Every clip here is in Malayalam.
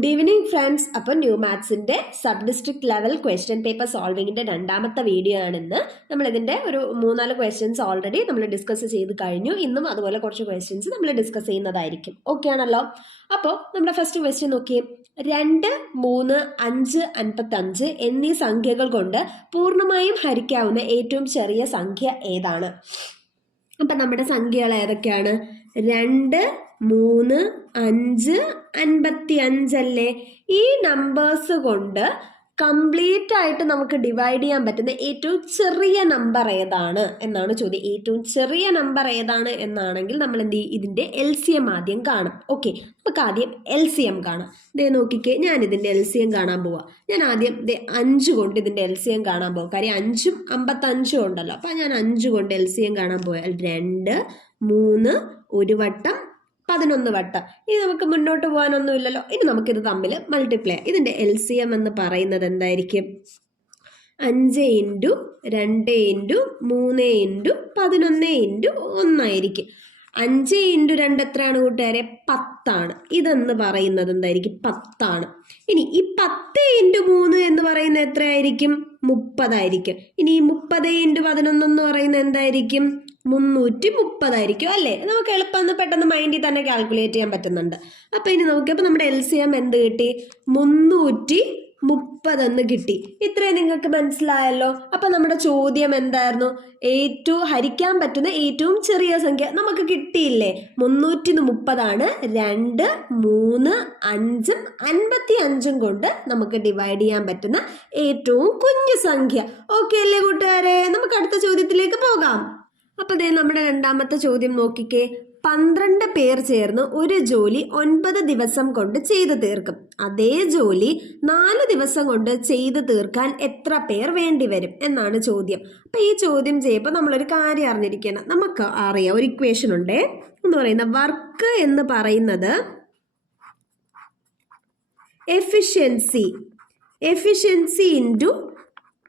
Good evening friends. അപ്പോൾ ന്യൂ മാത്സിൻ്റെ sub district level question paper സോൾവിങ്ങിൻ്റെ രണ്ടാമത്തെ വീഡിയോ ആണിന്ന്. നമ്മളിതിൻ്റെ ഒരു 3-4 ക്വസ്റ്റ്യൻസ് ഓൾറെഡി നമ്മൾ ഡിസ്കസ് ചെയ്ത് കഴിഞ്ഞു. ഇന്നും അതുപോലെ കുറച്ച് ക്വസ്റ്റ്യൻസ് നമ്മൾ ഡിസ്കസ് ചെയ്യുന്നതായിരിക്കും. ഓക്കെ ആണല്ലോ? അപ്പോൾ നമ്മുടെ ഫസ്റ്റ് ക്വസ്റ്റ്യൻ നോക്കിയേ. 2, 3, 5, 55 എന്നീ സംഖ്യകൾ കൊണ്ട് പൂർണ്ണമായും ഹരിക്കാവുന്ന ഏറ്റവും ചെറിയ സംഖ്യ ഏതാണ്? അപ്പം നമ്മുടെ സംഖ്യകൾ ഏതൊക്കെയാണ്? 2, 3, 5, 55 അല്ലേ? ഈ നമ്പേഴ്സ് കൊണ്ട് കംപ്ലീറ്റ് ആയിട്ട് നമുക്ക് ഡിവൈഡ് ചെയ്യാൻ പറ്റുന്ന ഏറ്റവും ചെറിയ നമ്പർ ഏതാണ് എന്നാണ് ചോദ്യം. ഏറ്റവും ചെറിയ നമ്പർ ഏതാണ് എന്നാണെങ്കിൽ നമ്മൾ എന്ത് ചെയ്യും? ഇതിൻ്റെ LCM ആദ്യം കാണും. ഓക്കെ, നമുക്ക് ആദ്യം LCM കാണാം. ദേ നോക്കിക്കേ, ഞാൻ ഇതിൻ്റെ LCM കാണാൻ പോവാം. ഞാൻ ആദ്യം 5 കൊണ്ട് ഇതിൻ്റെ LCM കാണാൻ പോകും. കാര്യം 5ഉം 55ഉം ഉണ്ടല്ലോ. അപ്പം ഞാൻ 5 കൊണ്ട് LCM കാണാൻ പോയാൽ 2, 3, ഒരു വട്ടം 11 വട്ടം. ഇനി നമുക്ക് മുന്നോട്ട് പോകാനൊന്നുമില്ലല്ലോ. ഇനി നമുക്കിത് തമ്മിൽ മൾട്ടിപ്ലൈ. ഇതിൻ്റെ LCM എന്ന് പറയുന്നത് എന്തായിരിക്കും? 5 × 2 × 3 × 11 × 1 ആയിരിക്കും. 5 × 2 എത്രയാണ് കൂട്ടുകാരെ? 10 ആണ്. ഇതെന്ന് പറയുന്നത് എന്തായിരിക്കും? 10 ആണ്. ഇനി ഈ 10 × 3 എന്ന് പറയുന്നത് എത്രയായിരിക്കും? 30 ആയിരിക്കും. ഇനി ഈ 30 × 11 എന്ന് പറയുന്നത് എന്തായിരിക്കും? 330 ആയിരിക്കും അല്ലേ? നമുക്ക് എളുപ്പം പെട്ടെന്ന് മൈൻഡിൽ തന്നെ കാൽക്കുലേറ്റ് ചെയ്യാൻ പറ്റുന്നുണ്ട്. അപ്പം ഇനി നോക്കിയപ്പോൾ നമ്മുടെ LCM എന്ത് കിട്ടി? 330 എന്ന് കിട്ടി. ഇത്രയും നിങ്ങൾക്ക് മനസ്സിലായല്ലോ. അപ്പം നമ്മുടെ ചോദ്യം എന്തായിരുന്നു? ഏറ്റവും ഹരിക്കാൻ പറ്റുന്ന ഏറ്റവും ചെറിയ സംഖ്യ നമുക്ക് കിട്ടിയില്ലേ? 330 2, 3, 5, 55 കൊണ്ട് നമുക്ക് ഡിവൈഡ് ചെയ്യാൻ പറ്റുന്ന ഏറ്റവും കുഞ്ഞു സംഖ്യ. ഓക്കെ അല്ലേ കൂട്ടുകാരെ? നമുക്ക് അടുത്ത ചോദ്യത്തിലേക്ക് പോകാം. അപ്പോൾ ദേ നമ്മുടെ രണ്ടാമത്തെ ചോദ്യം നോക്കിക്കേ. 12 പേർ ചേർന്ന് ഒരു ജോലി 9 ദിവസം കൊണ്ട് ചെയ്തു തീർക്കും. അതേ ജോലി 4 ദിവസം കൊണ്ട് ചെയ്തു തീർക്കാൻ എത്ര പേർ വേണ്ടി വരും എന്നാണ് ചോദ്യം. അപ്പം ഈ ചോദ്യം ചെയ്യുമ്പോൾ നമ്മളൊരു കാര്യം അറിഞ്ഞിരിക്കണം. നമുക്ക് അറിയാം, ഒരു ഇക്വേഷൻ ഉണ്ട് എന്ന് പറയുന്ന വർക്ക് എന്ന് പറയുന്നത് എഫിഷ്യൻസി ഇൻറ്റു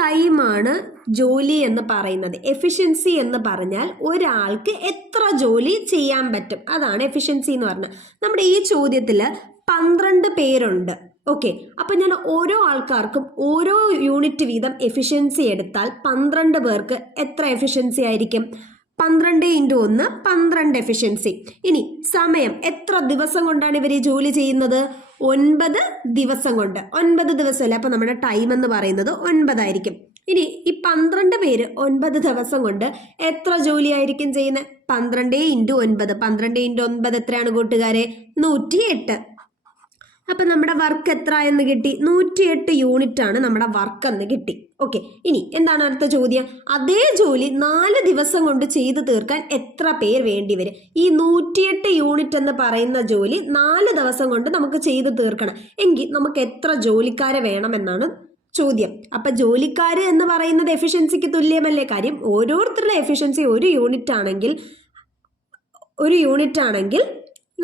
ടൈമാണ് ജോലി എന്ന് പറയുന്നത്. എഫിഷ്യൻസി എന്ന് പറഞ്ഞാൽ ഒരാൾക്ക് എത്ര ജോലി ചെയ്യാൻ പറ്റും, അതാണ് എഫിഷ്യൻസി എന്ന് പറഞ്ഞാൽ. നമ്മുടെ ഈ ചോദ്യത്തിൽ 12 പേരുണ്ട്. ഓക്കെ, അപ്പം ഞാൻ ഓരോ ആൾക്കാർക്കും ഓരോ യൂണിറ്റ് വീതം എഫിഷ്യൻസി എടുത്താൽ 12 പേർക്ക് എത്ര എഫിഷ്യൻസി ആയിരിക്കും? 12 × 1 12 എഫിഷ്യൻസി. ഇനി സമയം എത്ര ദിവസം കൊണ്ടാണ് ഇവർ ഈ ജോലി ചെയ്യുന്നത്? 9 ദിവസം കൊണ്ട്. 9 ദിവസമല്ലേ? അപ്പം നമ്മുടെ ടൈം എന്ന് പറയുന്നത് 9 ആയിരിക്കും. ഇനി ഈ 12 പേര് 9 ദിവസം കൊണ്ട് എത്ര ജോലിയായിരിക്കും ചെയ്യുന്നത്? 12 × 9. 12 × 9 എത്രയാണ് കൂട്ടുകാരെ? 108. അപ്പം നമ്മുടെ വർക്ക് എത്ര എന്ന് കിട്ടി? 108 യൂണിറ്റ് ആണ് നമ്മുടെ വർക്ക് എന്ന് കിട്ടി. ഓക്കെ, ഇനി എന്താണ് അടുത്ത ചോദ്യം? അതേ ജോലി 4 ദിവസം കൊണ്ട് ചെയ്തു തീർക്കാൻ എത്ര പേർ വേണ്ടി വരും? ഈ 108 യൂണിറ്റ് എന്ന് പറയുന്ന ജോലി 4 ദിവസം കൊണ്ട് നമുക്ക് ചെയ്തു തീർക്കണം എങ്കിൽ നമുക്ക് എത്ര ജോലിക്കാരെ വേണമെന്നാണ് ചോദ്യം. അപ്പൊ ജോലിക്കാര് എന്ന് പറയുന്നത് എഫിഷ്യൻസിക്ക് തുല്യമല്ലേ? കാര്യം ഓരോരുത്തരുടെ എഫിഷ്യൻസി ഒരു യൂണിറ്റ് ആണെങ്കിൽ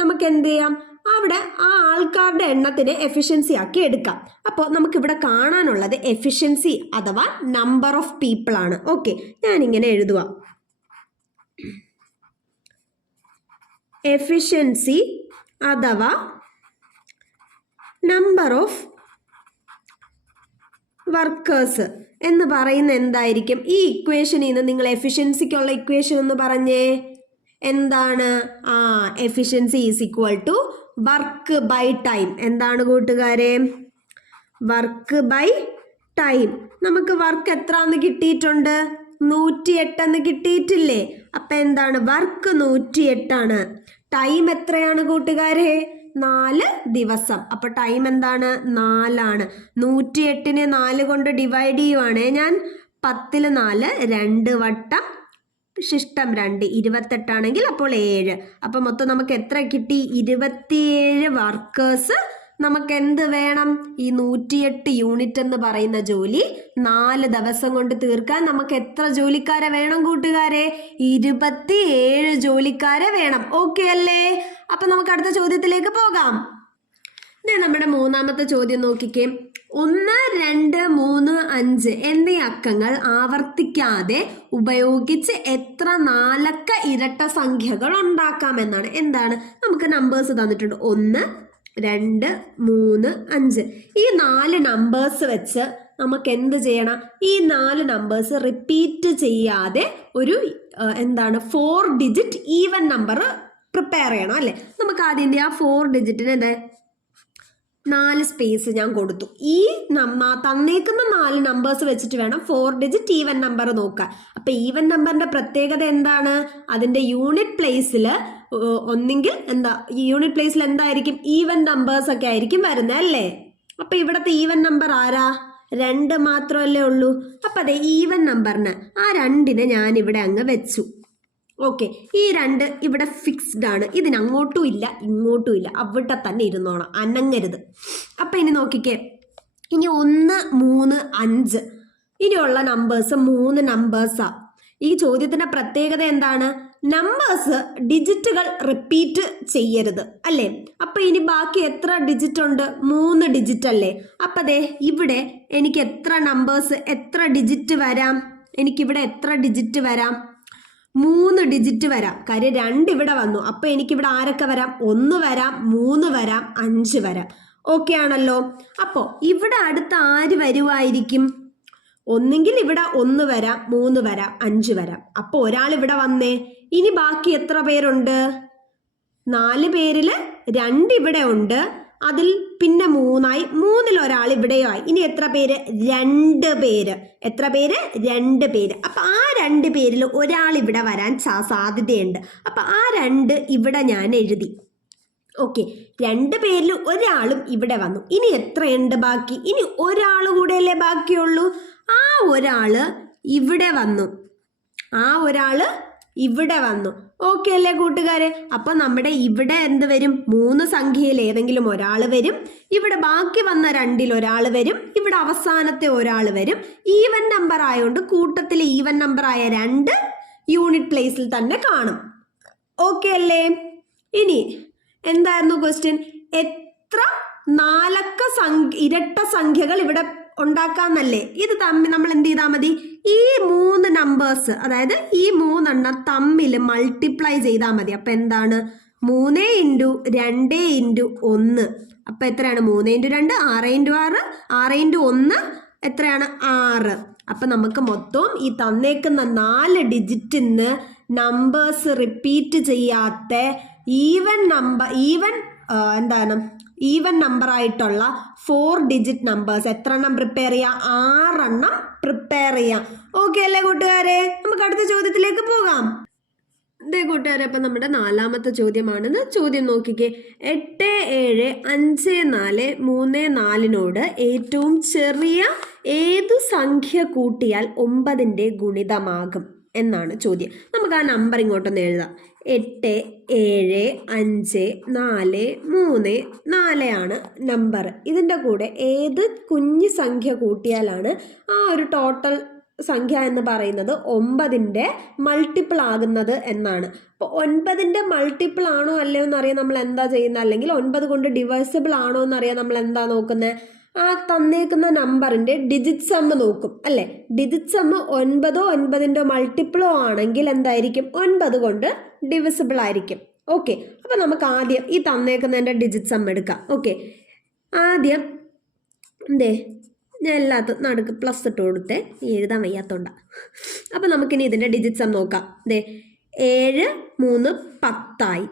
നമുക്ക് എന്ത് ചെയ്യാം? അവിടെ ആ ആൾക്കാരുടെ എണ്ണത്തിന് എഫിഷ്യൻസി ആക്കി എടുക്കാം. അപ്പോൾ നമുക്കിവിടെ കാണാനുള്ളത് എഫിഷ്യൻസി അഥവാ നമ്പർ ഓഫ് പീപ്പിൾ ആണ്. ഓക്കെ, ഞാനിങ്ങനെ എഴുതുക. എഫിഷ്യൻസി അഥവാ നമ്പർ ഓഫ് വർക്കേഴ്സ് എന്ന് പറയുന്ന എന്തായിരിക്കും? ഈ ഇക്വേഷനിൽ നിന്ന് നിങ്ങൾ എഫിഷ്യൻസിക്കുള്ള ഇക്വേഷൻ എന്ന് പറഞ്ഞേ. എന്താണ്? Efficiency is equal to work by time. എന്താണ് കൂട്ടുകാരെ? Work by time. നമുക്ക് വർക്ക് എത്രന്ന് കിട്ടിയിട്ടുണ്ട്? 108 എന്ന് കിട്ടിയിട്ടില്ലേ? അപ്പം എന്താണ്? വർക്ക് 108 ആണ്. ടൈം എത്രയാണ് കൂട്ടുകാരെ? 4 ദിവസം. അപ്പോൾ ടൈം എന്താണ്? 4 ആണ്. 108നെ 4 കൊണ്ട് ഡിവൈഡ് ചെയ്യുവാണേ ഞാൻ. 10 ൽ 4 2 വട്ടം ശിഷ്ടം 2 28 ആണെങ്കിൽ അപ്പോൾ 7. അപ്പം മൊത്തം നമുക്ക് എത്ര കിട്ടി? 27 വർക്കേഴ്സ് നമുക്ക് എന്ത് വേണം? ഈ 108 യൂണിറ്റ് എന്ന് പറയുന്ന ജോലി 4 ദിവസം കൊണ്ട് തീർക്കാൻ നമുക്ക് എത്ര ജോലിക്കാരെ വേണം കൂട്ടുകാരെ? 27 ജോലിക്കാരെ വേണം. ഓക്കെ അല്ലേ? അപ്പൊ നമുക്ക് അടുത്ത ചോദ്യത്തിലേക്ക് പോകാം. നമ്മുടെ മൂന്നാമത്തെ ചോദ്യം നോക്കിക്കേ. 1, 2, 3, 5 എന്നീ അക്കങ്ങൾ ആവർത്തിക്കാതെ ഉപയോഗിച്ച് എത്ര 4 അക്ക ഇരട്ട സംഖ്യകൾ ഉണ്ടാക്കാമെന്നാണ്. എന്താണ്? നമുക്ക് നമ്പേഴ്സ് തന്നിട്ടുണ്ട്. 1, 2, 3, 5. ഈ 4 നമ്പേഴ്സ് വെച്ച് നമുക്ക് എന്ത് ചെയ്യണം? ഈ 4 നമ്പേഴ്സ് റിപ്പീറ്റ് ചെയ്യാതെ ഒരു 4 ഡിജിറ്റ് ഈവൻ നമ്പർ പ്രിപ്പയർ ചെയ്യണം അല്ലേ? നമുക്ക് ആദ്യം എന്ത് ചെയ്യാം? 4 ഡിജിറ്റിന് 4 സ്പേസ് ഞാൻ കൊടുത്തു. ഈ തന്നേക്കുന്ന 4 നമ്പേഴ്സ് വെച്ചിട്ട് വേണം 4 ഡിജിറ്റ് ഈവൻ നമ്പർ നോക്കാൻ. അപ്പൊ ഈവൻ നമ്പറിന്റെ പ്രത്യേകത എന്താണ്? അതിന്റെ യൂണിറ്റ് പ്ലേസിൽ ഒന്നെങ്കിൽ യൂണിറ്റ് പ്ലേസിൽ എന്തായിരിക്കും? ഈവൻ നമ്പേഴ്സ് ഒക്കെ ആയിരിക്കും വരുന്നത് അല്ലേ? അപ്പൊ ഇവിടത്തെ ഈവൻ നമ്പർ ആരാ? 2 മാത്രമല്ലേ ഉള്ളൂ. അപ്പൊ അതെ ഈവൻ നമ്പറിന് ആ 2നെ ഞാൻ ഇവിടെ അങ്ങ് വെച്ചു. ഓക്കെ, ഈ 2 ഇവിടെ ഫിക്സ്ഡ് ആണ്. ഇതിന് അങ്ങോട്ടും ഇല്ല ഇങ്ങോട്ടും ഇല്ല, അവിടെ തന്നെ ഇരുന്നോണം, അനങ്ങരുത്. അപ്പൊ ഇനി നോക്കിക്കേ, ഇനി 1, 3, 5 ഇനിയുള്ള നമ്പേഴ്സ് 3 നമ്പേഴ്സാ. ഈ ചോദ്യത്തിന്റെ പ്രത്യേകത എന്താണ്? നമ്പേഴ്സ് ഡിജിറ്റുകൾ റിപ്പീറ്റ് ചെയ്യരുത് അല്ലേ? അപ്പൊ ഇനി ബാക്കി എത്ര ഡിജിറ്റ് ഉണ്ട്? 3 ഡിജിറ്റ് അല്ലേ? അപ്പൊ ദേ ഇവിടെ എനിക്ക് എത്ര നമ്പേഴ്സ്, എത്ര ഡിജിറ്റ് വരാം? എനിക്കിവിടെ എത്ര ഡിജിറ്റ് വരാം? 3 ഡിജിറ്റ് വരാം. കാര്യം 2 ഇവിടെ വന്നു. അപ്പൊ എനിക്കിവിടെ ആരൊക്കെ വരാം? 1 വരാം, 3 വരാം, 5 വരാം. ഓക്കെ ആണല്ലോ. അപ്പോ ഇവിടെ അടുത്ത ആര് വരുവായിരിക്കും? ഒന്നെങ്കിൽ ഇവിടെ 1 വരാം, 3 വരാം, 5 വരാം. അപ്പൊ ഒരാൾ ഇവിടെ വന്നേ. ഇനി ബാക്കി എത്ര പേരുണ്ട്? 4 പേരിൽ 2 ഇവിടെ ഉണ്ട്. അതിൽ പിന്നെ 3ആയി. 3ൽ ഒരാൾ ഇവിടെയായി. ഇനി എത്ര പേര്? 2 പേര്. എത്ര പേര്? 2 പേര്. അപ്പൊ ആ 2 പേരിൽ ഒരാൾ ഇവിടെ വരാൻ സാധ്യതയുണ്ട്. അപ്പൊ ആ 2 ഇവിടെ ഞാൻ എഴുതി. ഓക്കെ, 2 പേരിൽ ഒരാളും ഇവിടെ വന്നു. ഇനി എത്രയുണ്ട് ബാക്കി? ഇനി ഒരാൾ കൂടെയല്ലേ ബാക്കിയുള്ളൂ. ആ ഒരാള് ഇവിടെ വന്നു. ഓക്കെ അല്ലേ കൂട്ടുകാരെ? അപ്പൊ നമ്മുടെ ഇവിടെ എന്ത് വരും? 3 സംഖ്യയിൽ ഏതെങ്കിലും ഒരാൾ വരും. ഇവിടെ ബാക്കി വന്ന 2ൽ ഒരാൾ വരും. ഇവിടെ അവസാനത്തെ ഒരാൾ വരും. ഈവൻ നമ്പർ ആയതുകൊണ്ട് കൂട്ടത്തിൽ ഈവൻ നമ്പർ ആയ 2 യൂണിറ്റ് പ്ലേസിൽ തന്നെ കാണും. ഓക്കെ അല്ലേ? ഇനി എന്തായിരുന്നു ക്വസ്റ്റ്യൻ? എത്ര 4 ഇരട്ട സംഖ്യകൾ ഇവിടെ ഉണ്ടാക്കാന്നല്ലേ? ഇത് തമ്മിൽ നമ്മൾ എന്ത് ചെയ്താൽ മതി? ഈ 3 നമ്പേഴ്സ്, അതായത് ഈ 3 എണ്ണം തമ്മിൽ മൾട്ടിപ്ലൈ ചെയ്താൽ മതി. അപ്പൊ എന്താണ്? 3 × 2 × 1. അപ്പൊ എത്രയാണ്? 3 × 2 6 × 6 × 1 എത്രയാണ്? 6. അപ്പൊ നമുക്ക് മൊത്തം ഈ തന്നേക്കുന്ന 4 ഡിജിറ്റിന് നമ്പേഴ്സ് റിപ്പീറ്റ് ചെയ്യാത്ത ഈവൻ നമ്പർ ആയിട്ടുള്ള 4 ഡിജിറ്റ് നമ്പേഴ്സ് എത്ര എണ്ണം പ്രിപ്പയർ ചെയ്യാം? 6 എണ്ണം പ്രിപ്പയർ ചെയ്യാം. ഓക്കെ അല്ലേ കൂട്ടുകാരെ? നമുക്ക് അടുത്ത ചോദ്യത്തിലേക്ക് പോകാം. ഇതേ കൂട്ടുകാരെ, അപ്പൊ നമ്മുടെ 4ാമത്തെ ചോദ്യമാണെന്ന്. ചോദ്യം നോക്കിക്കേ. 8, 7, 5, 4, 3, 4നോട് ഏറ്റവും ചെറിയ ഏതു സംഖ്യ കൂട്ടിയാൽ 9ന്റെ ഗുണിതമാകും എന്നാണ് ചോദ്യം. നമുക്ക് ആ നമ്പർ ഇങ്ങോട്ടൊന്ന് എഴുതാം. 8, 7, 5, 4, 3, 4 ആണ് നമ്പർ. ഇതിൻ്റെ കൂടെ ഏത് കുഞ്ഞു സംഖ്യ കൂട്ടിയാലാണ് ആ ഒരു ടോട്ടൽ സംഖ്യ എന്ന് പറയുന്നത് 9ന്റെ മൾട്ടിപ്പിൾ ആകുന്നത് എന്നാണ്. അപ്പോൾ 9ന്റെ മൾട്ടിപ്പിൾ ആണോ അല്ലയോ എന്നറിയാൻ നമ്മൾ എന്താ ചെയ്യുന്നത്? അല്ലെങ്കിൽ 9 കൊണ്ട് ഡിവൈസിബിൾ ആണോ എന്നറിയാൻ നമ്മൾ എന്താ നോക്കുന്നത്? ആ തന്നേക്കുന്ന നമ്പറിന്റെ ഡിജിറ്റ് സമ്മ് നോക്കും അല്ലെ? ഡിജിറ്റ് സമ്മ് 9ഓ 9ന്റെ മൾട്ടിപ്പിളോ ആണെങ്കിൽ എന്തായിരിക്കും? 9 കൊണ്ട് ഡിവിസിബിൾ ആയിരിക്കും. ഓക്കെ, അപ്പൊ നമുക്ക് ആദ്യം ഈ തന്നേക്കുന്നതിന്റെ ഡിജിറ്റ് സമ്മ് എടുക്കാം. ഓക്കെ, ആദ്യം ഞാൻ എല്ലാത്തും നടുക്ക് പ്ലസ് ഇട്ട് കൊടുത്തേ, എഴുതാൻ വയ്യാത്തോണ്ട. അപ്പൊ നമുക്കിനി ഇതിന്റെ ഡിജിറ്റ് സമ്മ് നോക്കാം. 7, 3, 10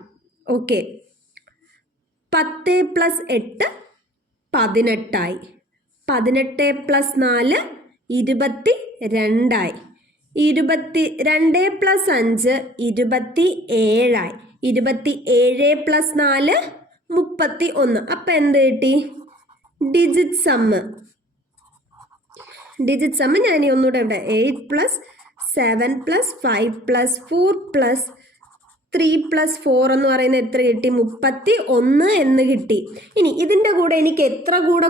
ഓക്കെ, 10 + 8 18 18 + 4 22 22 + 5 27 27 + 4 31. അപ്പം എന്ത് കിട്ടി? ഡിജിറ്റ് സമ്മ് ഞാൻ ഒന്നുകൂടെ ഇവിടെ 8 + 7 + 5 + 4 + 3 + 4 എന്ന് പറയുന്നത് എത്ര കിട്ടി? 31 എന്ന് കിട്ടി. ഇനി ഇതിൻ്റെ കൂടെ എനിക്ക് എത്ര കൂടെ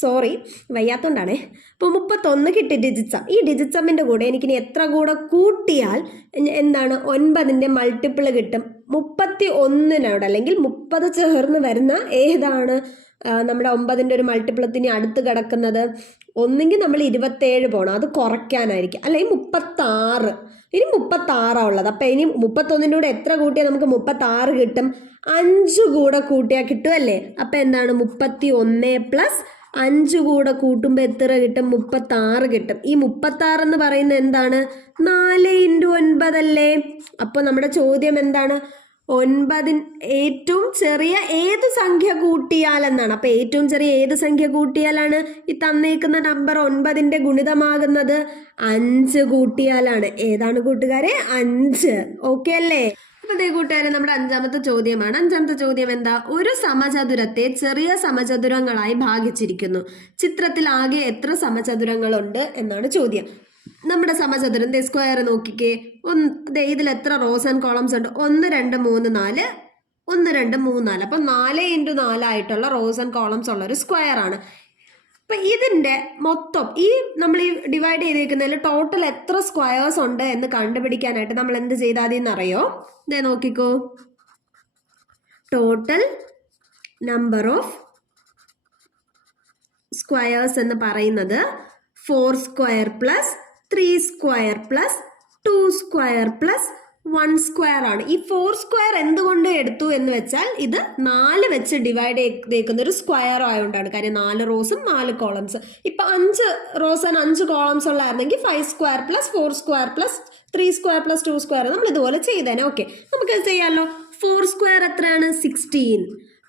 സോറി വയ്യാത്തോണ്ടാണേ. അപ്പോൾ 31 കിട്ടി ഡിജിറ്റ് സം. ഈ ഡിജിറ്റ് സമ്മിൻ്റെ കൂടെ എനിക്കിനി എത്ര കൂടെ കൂട്ടിയാൽ എന്താണ് 9ന്റെ മൾട്ടിപ്പിൾ കിട്ടും? 31നോട് അല്ലെങ്കിൽ 30 ചേർന്ന് വരുന്ന ഏതാണ് നമ്മുടെ 9ന്റെ ഒരു മൾട്ടിപ്പിളത്തിന് അടുത്ത് കിടക്കുന്നത്? ഒന്നെങ്കിൽ നമ്മൾ 27 പോകണം, അത് കുറയ്ക്കാനായിരിക്കും, അല്ലെങ്കിൽ 36 ഇനി 36 ഉള്ളത്. അപ്പം ഇനി 31 കൂടെ എത്ര കൂട്ടിയാൽ നമുക്ക് 36 കിട്ടും? 5 കൂടെ കൂട്ടിയാൽ കിട്ടുമല്ലേ? അപ്പം എന്താണ് 31 പ്ലസ് 5 കൂടെ കൂട്ടുമ്പോൾ എത്ര കിട്ടും? 36 കിട്ടും. ഈ 36 എന്ന് പറയുന്നത് എന്താണ്? 4 × 9 അല്ലേ? അപ്പോൾ നമ്മുടെ ചോദ്യം എന്താണ്? 9 ഏറ്റവും ചെറിയ ഏത് സംഖ്യ കൂട്ടിയാലെന്നാണ്. അപ്പോൾ ഏറ്റവും ചെറിയ ഏത് സംഖ്യ കൂട്ടിയാലാണ് ഈ തന്നേക്കുന്ന നമ്പർ 9ന്റെ ഗുണിതമാകുന്നത്? 5 കൂട്ടിയാലാണ്. ഏതാണ് കൂട്ടുകാരെ? 5. ഓക്കെ അല്ലേ? അപ്പോൾ അതേ കൂട്ടുകാരെ, നമ്മുടെ 5ാമത്തെ ചോദ്യമാണ്. 5ാമത്തെ ചോദ്യം എന്താ? ഒരു സമചതുരത്തെ ചെറിയ സമചതുരങ്ങളായി ഭാഗിച്ചിരിക്കുന്നു. ചിത്രത്തിൽ ആകെ എത്ര സമചതുരങ്ങളുണ്ട് എന്നാണ് ചോദ്യം. നമ്മുടെ സമചതുരം സ്ക്വയർ നോക്കിക്കേ. ഇതിൽ എത്ര റോസ് ആൻഡ് കോളംസ് ഉണ്ട്? 1 2 3 4 1 2 3 4. അപ്പം 4 × 4 ആയിട്ടുള്ള റോസ് ആൻഡ് കോളംസ് ഉള്ള ഒരു സ്ക്വയർ ആണ്. അപ്പം ഇതിൻ്റെ മൊത്തം ഈ നമ്മൾ ഈ ഡിവൈഡ് ചെയ്തേക്കുന്നതിൽ ടോട്ടൽ എത്ര സ്ക്വയേഴ്സ് ഉണ്ട് എന്ന് കണ്ടുപിടിക്കാനായിട്ട് നമ്മൾ എന്ത് ചെയ്താൽ മതി എന്നറിയോ? ഇതേ നോക്കിക്കോ. ടോട്ടൽ നമ്പർ ഓഫ് സ്ക്വയേഴ്സ് എന്ന് പറയുന്നത് 4 square plus 3 square plus 2 square plus 1 square ആണ്. ഈ 4 സ്ക്വയർ എന്തുകൊണ്ട് എടുത്തു എന്ന് വെച്ചാൽ ഇത് 4 വെച്ച് ഡിവൈഡ് ചെയ്തേക്കുന്ന ഒരു സ്ക്വയർ ആയതുകൊണ്ടാണ്. കാര്യം 4 റോസും 4 കോളംസ്. ഇപ്പൊ 5 റോസ് ആൻഡ് 5 കോളംസ് ഉള്ളായിരുന്നെങ്കിൽ 5 square plus 4 square plus 3 square plus 2 square നമ്മൾ ഇതുപോലെ ചെയ്തേനെ. ഓക്കെ, നമുക്ക് ചെയ്യാമല്ലോ. 4 സ്ക്വയർ എത്രയാണ്? 16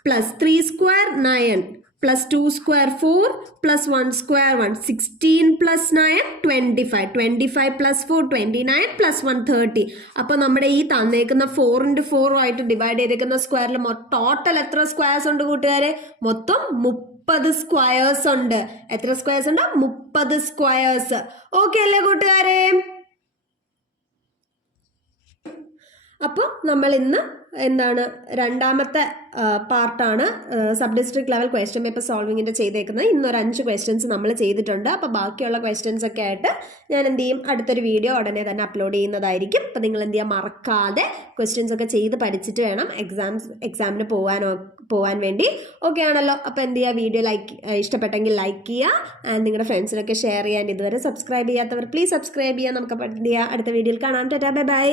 plus 3 square 9 plus 2 square 4 plus 1 square 1. 16 plus 9 25. 25 plus 4 29 plus 1 30. അപ്പോൾ നമ്മുടെ ഈ തന്നേക്കുന്ന 4 × 4 ആയിട്ട് ഡിവൈഡ് ചെയ്തേക്കുന്ന സ്ക്വയറിൽ ടോട്ടൽ എത്ര സ്ക്വയേഴ്സ് ഉണ്ട് കൂട്ടുകാരെ? മൊത്തം 30 സ്ക്വയേഴ്സ് ഉണ്ട്. എത്ര സ്ക്വയേഴ്സ് ഉണ്ട്? 30 സ്ക്വയേഴ്സ്. ഓക്കെ അല്ലേ കൂട്ടുകാരെ? അപ്പോൾ നമ്മൾ ഇന്ന് എന്താണ് 2ാമത്തെ പാർട്ടാണ് sub district level question paper സോൾവിങ്ങിൻ്റെ ചെയ്തേക്കുന്നത്. ഇന്നൊരു 5 ക്വസ്റ്റ്യൻസ് നമ്മൾ ചെയ്തിട്ടുണ്ട്. അപ്പോൾ ബാക്കിയുള്ള ക്വസ്റ്റ്യൻസ് ഒക്കെ ആയിട്ട് ഞാൻ എന്ത് ചെയ്യും? അടുത്തൊരു വീഡിയോ ഉടനെ തന്നെ അപ്ലോഡ് ചെയ്യുന്നതായിരിക്കും. അപ്പോൾ നിങ്ങൾ എന്ത് ചെയ്യുക? മറക്കാതെ ക്വസ്റ്റ്യൻസ് ഒക്കെ ചെയ്ത് പഠിച്ചിട്ട് വേണം എക്സാമിന് പോകാൻ വേണ്ടി. ഓക്കെ ആണല്ലോ? അപ്പോൾ എന്ത് ചെയ്യുക? വീഡിയോ ഇഷ്ടപ്പെട്ടെങ്കിൽ ലൈക്ക് ചെയ്യുക, നിങ്ങളുടെ ഫ്രണ്ട്സിനൊക്കെ ഷെയർ ചെയ്യാൻ. ഇതുവരെ സബ്സ്ക്രൈബ് ചെയ്യാത്തവർ പ്ലീസ് സബ്സ്ക്രൈബ് ചെയ്യുക. നമുക്ക് അടുത്ത വീഡിയോയിൽ കാണാം. Tata, bye bye.